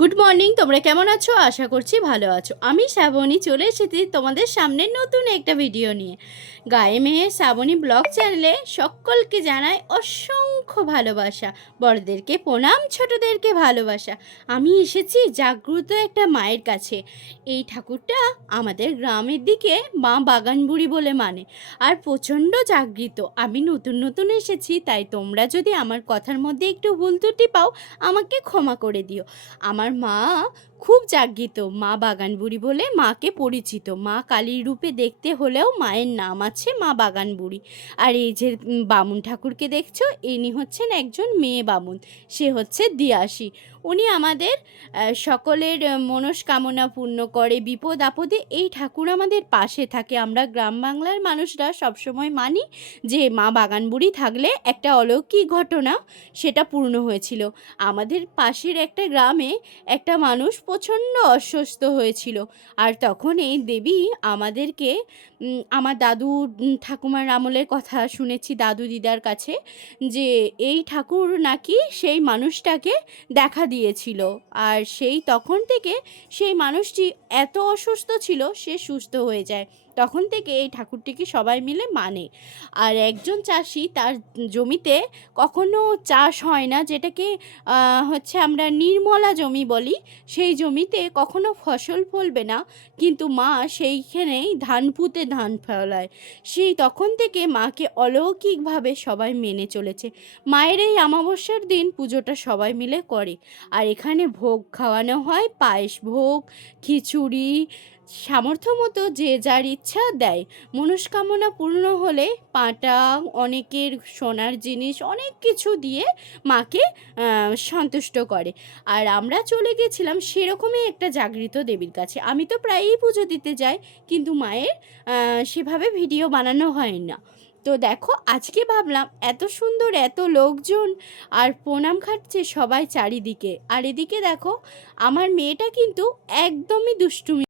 Good morning. তোমরা কেমন আছো? আশা করছি ভালো আছো। আমি শ্রাবণী চলে এসেছি তোমাদের সামনে নতুন একটা ভিডিও নিয়ে। গায়ে মেয়ে শ্রাবণী ব্লগ চ্যানেলে সকলকে জানাই অসংখ্য ভালোবাসা, বড়দেরকে প্রণাম, ছোটদেরকে ভালোবাসা। আমি এসেছি জাগ্রত একটা মায়ের কাছে। এই ঠাকুরটা আমাদের গ্রামের দিকে মা বাগানবুড়ি বলে মানে, আর প্রচণ্ড জাগৃত। আমি নতুন নতুন এসেছি, তাই তোমরা যদি আমার কথার মধ্যে একটু ভুল ত্রুটি পাও আমাকে ক্ষমা করে দিও। আমার মা খুব জাগ্রত, মা বাগানবুড়ি বলে মাকে পরিচিত। মা কালীর রূপে দেখতে হলেও মায়ের নাম আছে মা বাগানবুড়ি। আর এই যে বামুন ঠাকুরকে দেখছো, ইনি হচ্ছেন একজন মেয়ে বামুন, সে হচ্ছে দিয়াসী। উনি আমাদের সকলের মনস্কামনা পূর্ণ করে। বিপদ আপদে এই ঠাকুর আমাদের পাশে থাকে। আমরা গ্রাম বাংলার মানুষরা সবসময় মানি যে মা বাগানবুড়ি থাকলে একটা অলৌকিক ঘটনা সেটা পূর্ণ হয়েছিল। আমাদের পাশের একটা গ্রামে একটা মানুষ প্রচণ্ড অসুস্থ হয়েছিল, আর তখন এই দেবী আমাদেরকে আমার দাদু ঠাকুমার আমলের কথা শুনেছি দাদু দিদার কাছে, যে এই ঠাকুর নাকি সেই মানুষটাকে দেখা দিয়েছিল। আর সেই তখন থেকে সেই মানুষটি এত অসুস্থ ছিল, সে সুস্থ হয়ে যায়। তখন থেকে এই ঠাকুরটিকে সবাই মিলে মানে। আর একজন চাষি, তার জমিতে কখনো চাষ হয় না, যেটাকে হচ্ছে আমরা নির্মলা জমি বলি, সেই জমিতে কখনো ফসল ফলবে না, কিন্তু মা সেইখানেই ধান পুঁতে ধান ফলায়। সেই তখন থেকে মাকে অলৌকিকভাবে সবাই মেনে চলেছে। মায়ের এই অমাবস্যার দিন পুজোটা সবাই মিলে করে, আর এখানে ভোগ খাওয়ানো হয়, পায়েস ভোগ, খিচুড়ি, সামর্থ্য মতো যে যার ইচ্ছা দেয়। মনস্কামনা পূর্ণ হলে পাঁটা, অনেকের সোনার জিনিস, অনেক কিছু দিয়ে মাকে সন্তুষ্ট করে। আর আমরা চলে গেছিলাম সেরকমই একটা জাগৃত দেবীর কাছে। আমি তো প্রায়ই পুজো দিতে যাই, কিন্তু মায়ের সেভাবে ভিডিও বানানো হয় না। তো দেখো, আজকে ভাবলাম এত সুন্দর, এত লোকজন আর প্রণাম খাটছে সবাই চারিদিকে। আর এদিকে দেখো, আমার মেয়েটা কিন্তু একদমই দুষ্টুমি